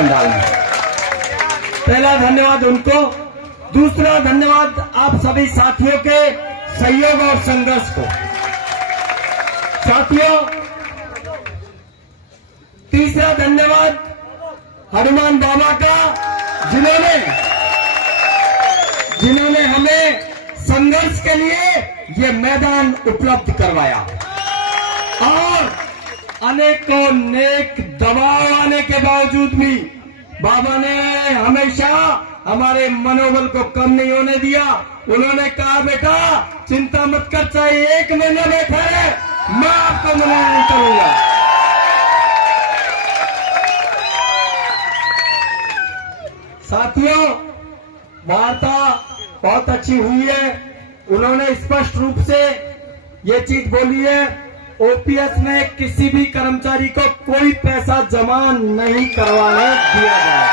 योगदान डालना। पहला धन्यवाद उनको, दूसरा धन्यवाद आप सभी साथियों के सहयोग और संघर्ष को। साथियों, तीसरा धन्यवाद हनुमान बाबा का, जिन्होंने हमें संघर्ष के लिए ये मैदान उपलब्ध करवाया और अनेकों नेक दबाव आने के बावजूद भी बाबा ने हमेशा हमारे मनोबल को कम नहीं होने दिया। उन्होंने कहा, बेटा चिंता मत कर, चाहे 1 महीना बैठा है, मैं आपको मना नहीं करूंगा। साथियों, वार्ता बहुत अच्छी हुई है। उन्होंने स्पष्ट रूप से ये चीज बोली है, ओपीएस में किसी भी कर्मचारी को कोई पैसा जमा नहीं करवाने दिया जाए।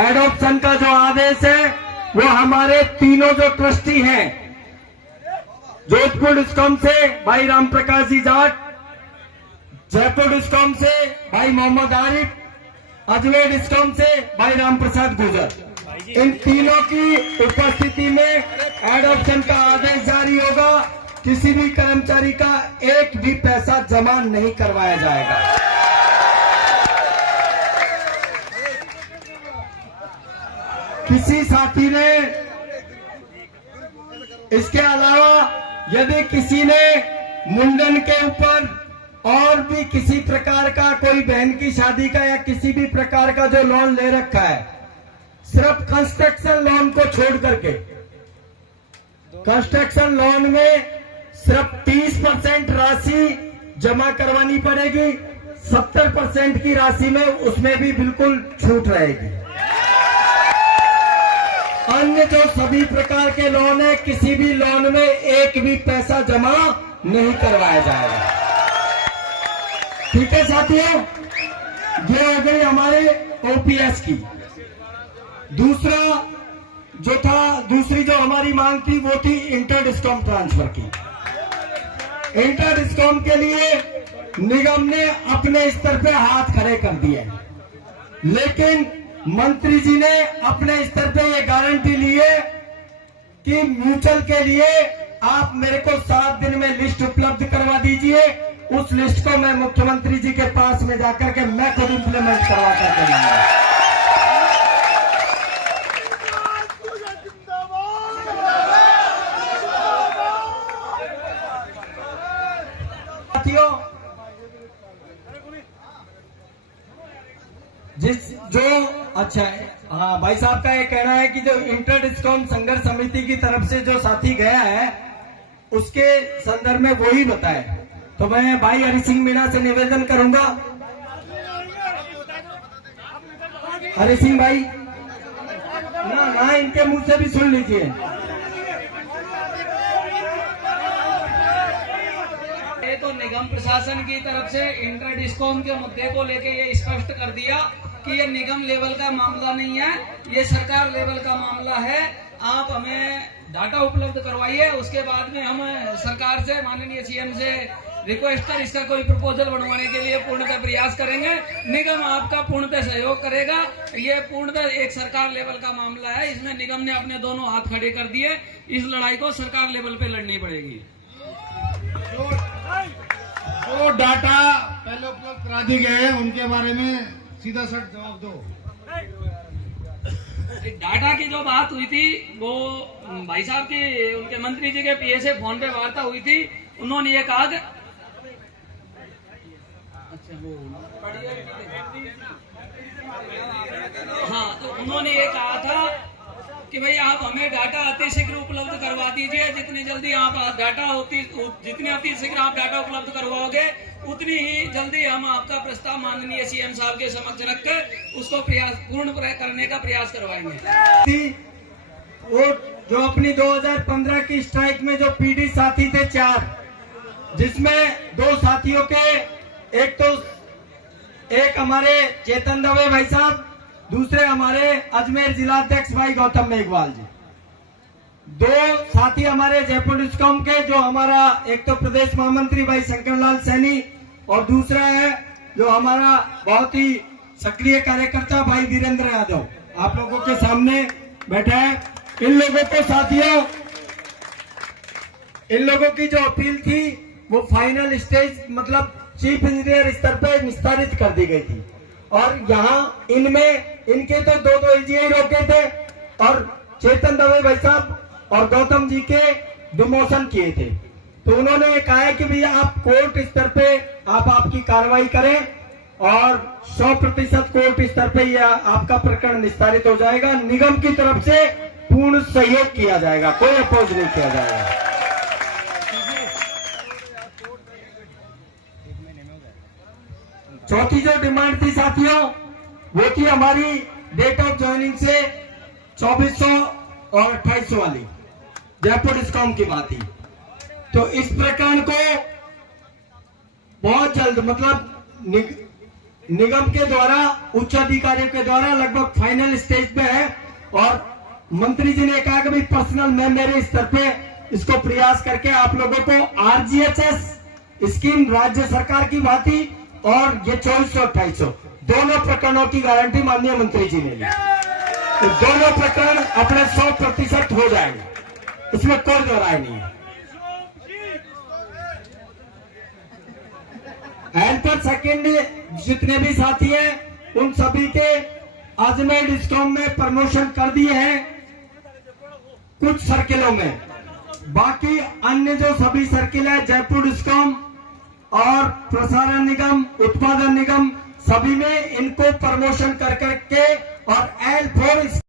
एडॉप्शन का जो आदेश है वो हमारे तीनों जो ट्रस्टी हैं, जोधपुर डिस्कॉम से भाई राम प्रकाश जी जाट, जयपुर डिस्कॉम से भाई मोहम्मद आरिफ, अजमेर डिस्कॉम से भाई राम प्रसाद गुजर, इन तीनों की उपस्थिति में एडॉप्शन का आदेश जारी होगा। किसी भी कर्मचारी का एक भी पैसा जमा नहीं करवाया जाएगा। किसी साथी ने इसके अलावा यदि किसी ने मुंडन के ऊपर और भी किसी प्रकार का, कोई बहन की शादी का या किसी भी प्रकार का जो लोन ले रखा है, सिर्फ कंस्ट्रक्शन लोन को छोड़ करके, कंस्ट्रक्शन लोन में सिर्फ 30% राशि जमा करवानी पड़ेगी, 70% की राशि में उसमें भी बिल्कुल छूट रहेगी। अन्य जो सभी प्रकार के लोन है, किसी भी लोन में एक भी पैसा जमा नहीं करवाया जाएगा। ठीक है साथियों, ये हो गई हमारे ओपीएस की। दूसरी जो हमारी मांग थी वो थी इंटर डिस्कॉम ट्रांसफर की। इंटर डिस्कॉम के लिए निगम ने अपने स्तर पे हाथ खड़े कर दिए, लेकिन मंत्री जी ने अपने स्तर पे ये गारंटी ली है कि म्यूचुअल के लिए आप मेरे को 7 दिन में लिस्ट उपलब्ध करवा दीजिए। उस लिस्ट को मैं मुख्यमंत्री जी के पास में जाकर के मैं खुद इंप्लीमेंट करवा करके लाऊंगा। अच्छा है, हाँ भाई साहब का ये कहना है कि जो इंटर डिस्कॉम संघर्ष समिति की तरफ से जो साथी गया है उसके संदर्भ में वो ही बताए। तो मैं भाई हरि सिंह मीणा से निवेदन करूंगा, हरि सिंह भाई ना इनके मुंह से भी सुन लीजिए। ये तो निगम प्रशासन की तरफ से इंटर डिस्कॉम के मुद्दे को लेके ये स्पष्ट कर दिया कि ये निगम लेवल का मामला नहीं है, ये सरकार लेवल का मामला है। आप हमें डाटा उपलब्ध करवाइए, उसके बाद में हम सरकार से, माननीय सीएम से रिक्वेस्ट कर इसका कोई प्रपोजल बनवाने के लिए पूर्णतः प्रयास करेंगे। निगम आपका पूर्णतः सहयोग करेगा। ये पूर्णतः एक सरकार लेवल का मामला है, इसमें निगम ने अपने दोनों हाथ खड़े कर दिए। इस लड़ाई को सरकार लेवल पे लड़नी पड़ेगी। जो डाटा पहले उपलब्ध करा दिए गए हैं उनके बारे में सीधा सट जवाब दो। डाटा की जो बात हुई थी वो भाई साहब की, उनके मंत्री जी के पीए से फोन पे वार्ता हुई थी। उन्होंने ये कहा कि हाँ, तो उन्होंने ये कहा था कि भाई आप हमें डाटा अति शीघ्र उपलब्ध करवा दीजिए। जितनी जल्दी आप डाटा जितनी अति शीघ्र आप डाटा उपलब्ध करवाओगे उतनी ही जल्दी हम आपका प्रस्ताव माननीय सीएम साहब के समक्ष रखकर उसको पूर्ण करने का प्रयास करवाएंगे। वो जो अपनी 2015 की स्ट्राइक में जो पीडी साथी थे 4, जिसमें 2 साथियों के एक हमारे चेतन दवे भाई साहब, दूसरे हमारे अजमेर जिलाध्यक्ष भाई गौतम मेघवाल जी, 2 साथी हमारे जयपुर डिस्कॉम के, जो हमारा एक तो प्रदेश महामंत्री भाई शंकर लाल सैनी और दूसरा है जो हमारा बहुत ही सक्रिय कार्यकर्ता भाई वीरेंद्र यादव आप लोगों के सामने बैठा है। इन लोगों को साथियों, इन लोगों की जो अपील थी वो फाइनल स्टेज मतलब चीफ इंजीनियर स्तर पर निस्तारित कर दी गई थी, और यहाँ इनमें इनके तो दो एजीआई रोके थे और चेतन दवे भाई साहब और गौतम जी के डिमोशन किए थे। तो उन्होंने कहा है कि भैया आप कोर्ट स्तर पे आप आपकी कार्रवाई करें और 100% कोर्ट स्तर पे यह आपका प्रकरण निस्तारित हो जाएगा। निगम की तरफ से पूर्ण सहयोग किया जाएगा, कोई अपोज नहीं किया जाएगा। चौथी जो डिमांड थी साथियों वो थी हमारी डेट ऑफ ज्वाइनिंग से 2400 और 2800 वाली जयपुर डिस्कॉम की बात थी। तो इस प्रकरण को बहुत जल्द मतलब निगम के द्वारा उच्च अधिकारियों के द्वारा लगभग फाइनल स्टेज पे है, और मंत्री जी ने कहा कि भाई पर्सनल मैं मेरे स्तर पे इसको प्रयास करके आप लोगों को आरजीएचएस स्कीम राज्य सरकार की भांति और ये 2400-2800 दोनों प्रकरणों की गारंटी माननीय मंत्री जी ने ली। तो दोनों प्रकरण अपने 100% हो जाएंगे, इसमें कोई दो राय नहीं है। एंड पर सेकेंड जितने भी साथी हैं उन सभी के अजमेर डिस्कॉम में प्रमोशन कर दिए हैं कुछ सर्किलों में, बाकी अन्य जो सभी सर्किल है जयपुर डिस्कॉम और प्रसारण निगम उत्पादन निगम सभी में इनको प्रमोशन कर करके और L4